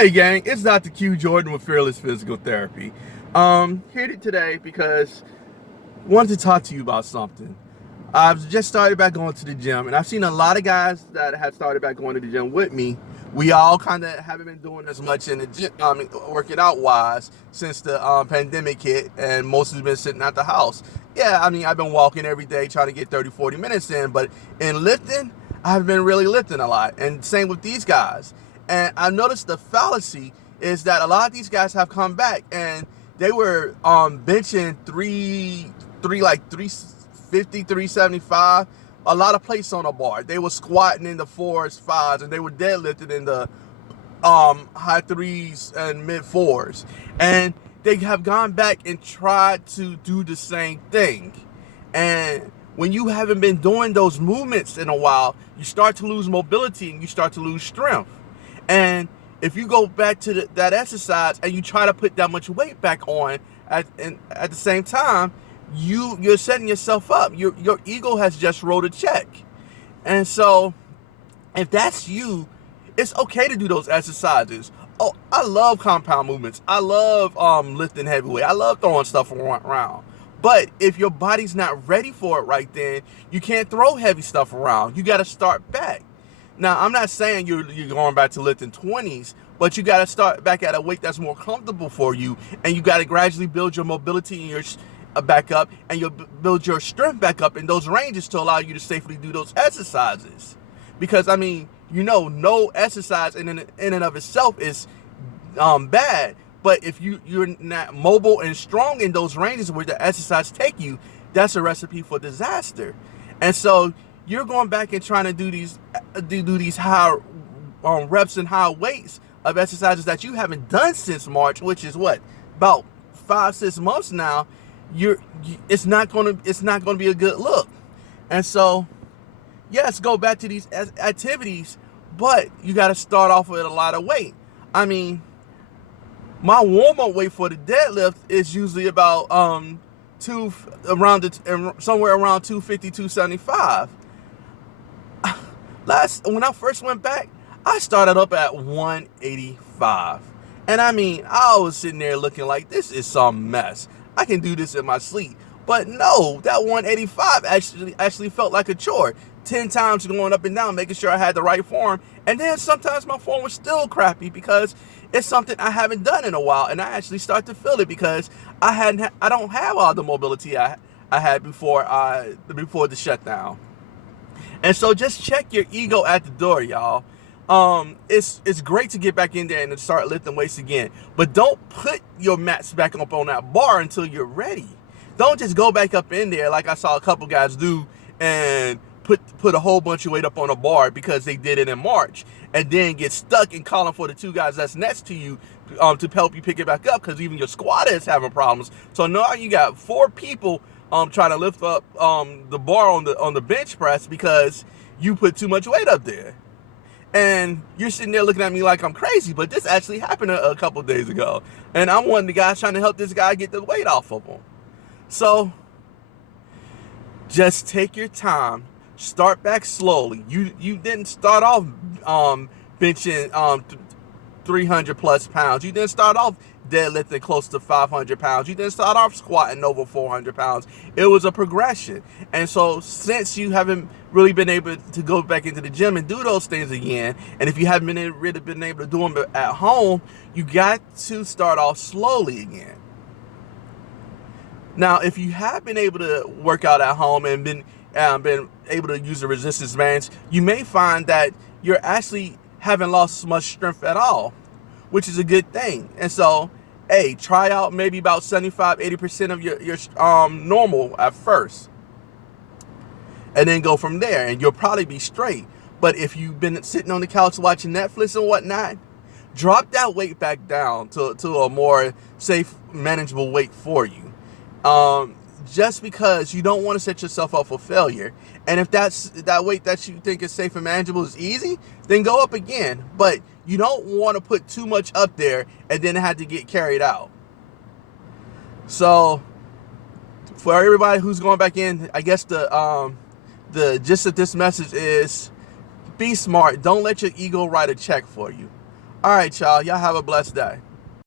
Hey gang, it's Dr. Q Jordan with Fearless Physical Therapy. Here today because I wanted to talk to you about something. I've just started back going to the gym, and I've seen a lot of guys that have started back going to the gym with me. We all kind of haven't been doing as much in the gym, working out wise, since the pandemic hit, and most have been sitting at the house. Yeah, I've been walking every day trying to get 30, 40 minutes in, but in lifting, I've been really lifting a lot, and same with these guys. And I noticed the fallacy is that a lot of these guys have come back, and they were benching like 350, 375, a lot of plates on a bar. They were squatting in the fours, fives, and they were deadlifting in the high threes and mid fours. And they have gone back and tried to do the same thing. And when you haven't been doing those movements in a while, you start to lose mobility and you start to lose strength. And if you go back to that exercise and you try to put that much weight back on at the same time, you're setting yourself up. Your ego has just wrote a check. And so if that's you, it's okay to do those exercises. Oh, I love compound movements. I love lifting heavy weight. I love throwing stuff around. But if your body's not ready for it right then, you can't throw heavy stuff around. You got to start back. Now, I'm not saying you're going back to lifting 20s, but you got to start back at a weight that's more comfortable for you, and you got to gradually build your mobility and your back up, and you'll build your strength back up in those ranges to allow you to safely do those exercises. Because no exercise in and of itself is bad, but if you're not mobile and strong in those ranges where the exercise take you, that's a recipe for disaster. And so you're going back and trying to do these high reps and high weights of exercises that you haven't done since March, which is what, about 5-6 months now. It's not going to be a good look. And so yes, go back to these activities, but you got to start off with a lot of weight. My warm-up weight for the deadlift is usually about somewhere around 250, 275. When I first went back, I started up at 185. And I was sitting there looking like, this is some mess. I can do this in my sleep. But no, that 185 actually felt like a chore. 10 times going up and down, making sure I had the right form. And then sometimes my form was still crappy because it's something I haven't done in a while. And I actually start to feel it because I don't have all the mobility I had before the shutdown. And so just check your ego at the door, y'all. It's great to get back in there and start lifting weights again, but don't put your mats back up on that bar until you're ready. Don't just go back up in there like I saw a couple guys do and put a whole bunch of weight up on a bar because they did it in March, and then get stuck and calling for the two guys that's next to you to help you pick it back up because even your squatter is having problems. So now you got 4 people trying to lift up the bar on the bench press because you put too much weight up there. And you're sitting there looking at me like I'm crazy, but this actually happened a couple days ago. And I'm one of the guys trying to help this guy get the weight off of him. So just take your time. Start back slowly. You didn't start off benching 300 plus pounds. You didn't start off deadlifting close to 500 pounds. You didn't start off squatting over 400 pounds. It was a progression. And so since you haven't really been able to go back into the gym and do those things again, and if you haven't really been able to do them at home, you got to start off slowly again. Now, if you have been able to work out at home and been able to use the resistance bands, you may find that you're actually haven't lost much strength at all, which is a good thing. And so, hey, try out maybe about 75-80% of your normal at first, and then go from there, and you'll probably be straight. But if you've been sitting on the couch watching Netflix and whatnot, drop that weight back down to a more safe, manageable weight for you. Just because you don't want to set yourself up for failure. And if that weight that you think is safe and manageable is easy, then go up again. But you don't want to put too much up there and then have to get carried out. So for everybody who's going back in, I guess the gist of this message is be smart. Don't let your ego write a check for you. All right, y'all. Y'all have a blessed day.